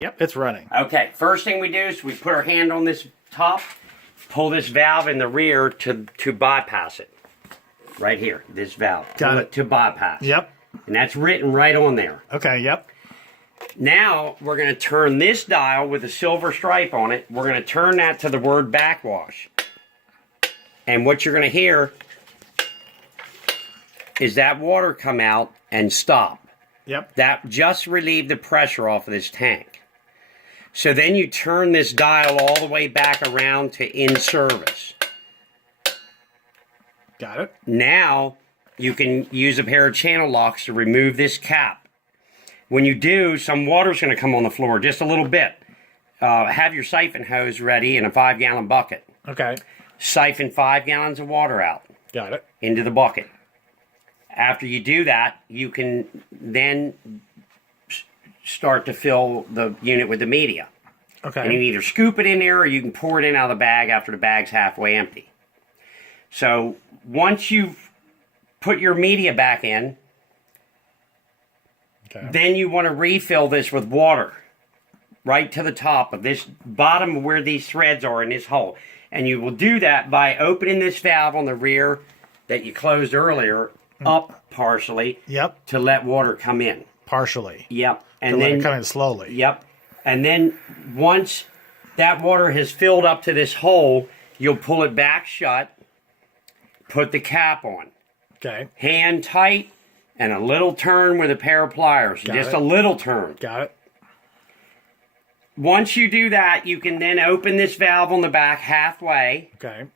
Yep, it's running. Okay, first thing we do is we put our hand on this top, pull this valve in the rear to bypass it. Right here, this valve. Got it. To bypass. Yep. And that's written right on there. Okay, yep. Now, we're going to turn this dial with a silver stripe on it. We're going to turn that to the word backwash. And what you're going to hear is that water come out and stop. Yep. That just relieved the pressure off of this tank. So then you turn this dial all the way back around to in service. Got it. Now, you can use a pair of channel locks to remove this cap. When you do, some water's going to come on the floor, just a little bit. Have your siphon hose ready in a 5-gallon bucket. Okay. Siphon 5 gallons of water out. Got it. Into the bucket. After you do that, you can then start to fill the unit with the media. Okay. And you either scoop it in there or you can pour it in out of the bag after the bag's halfway empty. So once you've put your media back in, then you want to refill this with water right to the top of this bottom of where these threads are in this hole. And you will do that by opening this valve on the rear that you closed earlier up partially. Yep. To let water come in. Partially. Yep. And to then let it come in slowly. Yep. And then once that water has filled up to this hole, you'll pull it back shut, put the cap on. Okay. Hand tight and a little turn with a pair of pliers. Just a little turn. Got it. Once you do that, you can then open this valve on the back halfway. Okay.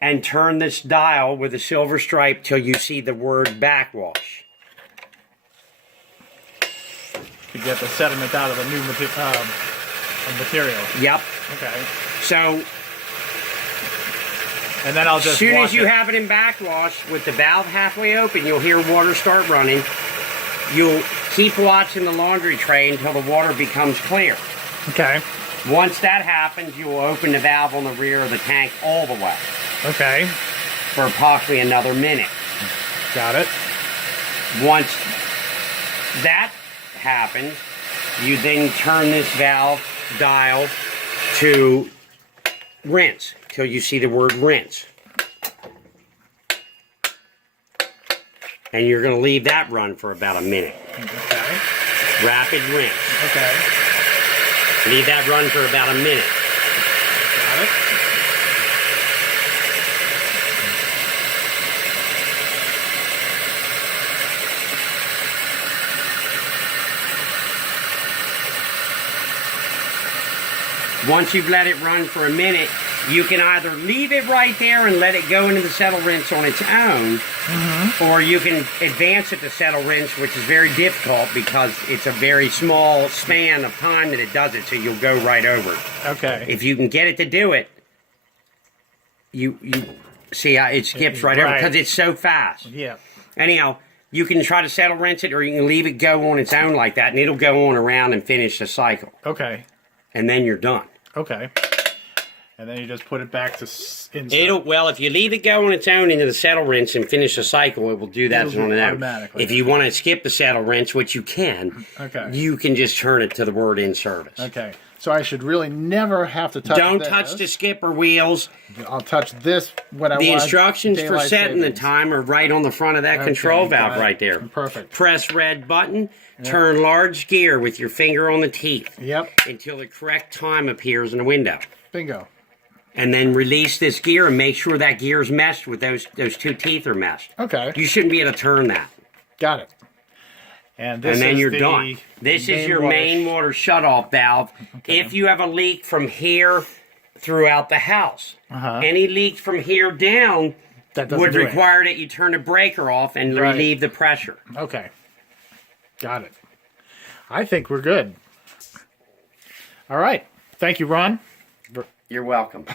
And turn this dial with a silver stripe till you see the word backwash. To get the sediment out of the new material. Yep. Okay. So, and then I'll just as soon as you it. have it in backwash, with the valve halfway open, you'll hear water start running. You'll keep watching the laundry tray until the water becomes clear. Okay. Once that happens, you will open the valve on the rear of the tank all the way. Okay. For approximately another minute. Got it. Once that happens, you then turn this valve dial to rinse till you see the word rinse. And you're going to leave that run for about a minute. Okay. Rapid rinse. Okay. Leave that run for about a minute. Got it. Once you've let it run for a minute, you can either leave it right there and let it go into the settle rinse on its own, or you can advance it to settle rinse, which is very difficult because it's a very small span of time that it does it, so you'll go right over it. Okay. If you can get it to do it, you see how it skips right over because it's so fast. Yeah. Anyhow, you can try to settle rinse it, or you can leave it go on its own like that, and it'll go on around and finish the cycle. Okay. And then you're done. Okay. And then you just put it back to inside. Well, if you leave it go on its own into the settle rinse and finish the cycle, it will do that on its own. Automatically. If you want to skip the settle rinse, which you can, you can just turn it to the word in service. Okay. So I should really never have to touch Don't this. touch the skipper wheels. I'll touch this when I want. The instructions for daylight setting the savings. time are right on the front of that control valve right there. Perfect. Press red button, turn large gear with your finger on the teeth. Yep. Until the correct time appears in the window. Bingo. And then release this gear and make sure that gear is meshed with those two teeth are meshed. Okay. You shouldn't be able to turn that. Got it. And this then is you're done. This is your main water shutoff valve. Okay. If you have a leak from here throughout the house, any leak from here down would require that you turn the breaker off and relieve the pressure. Okay. Got it. I think we're good. All right. Thank you, Ron. You're welcome.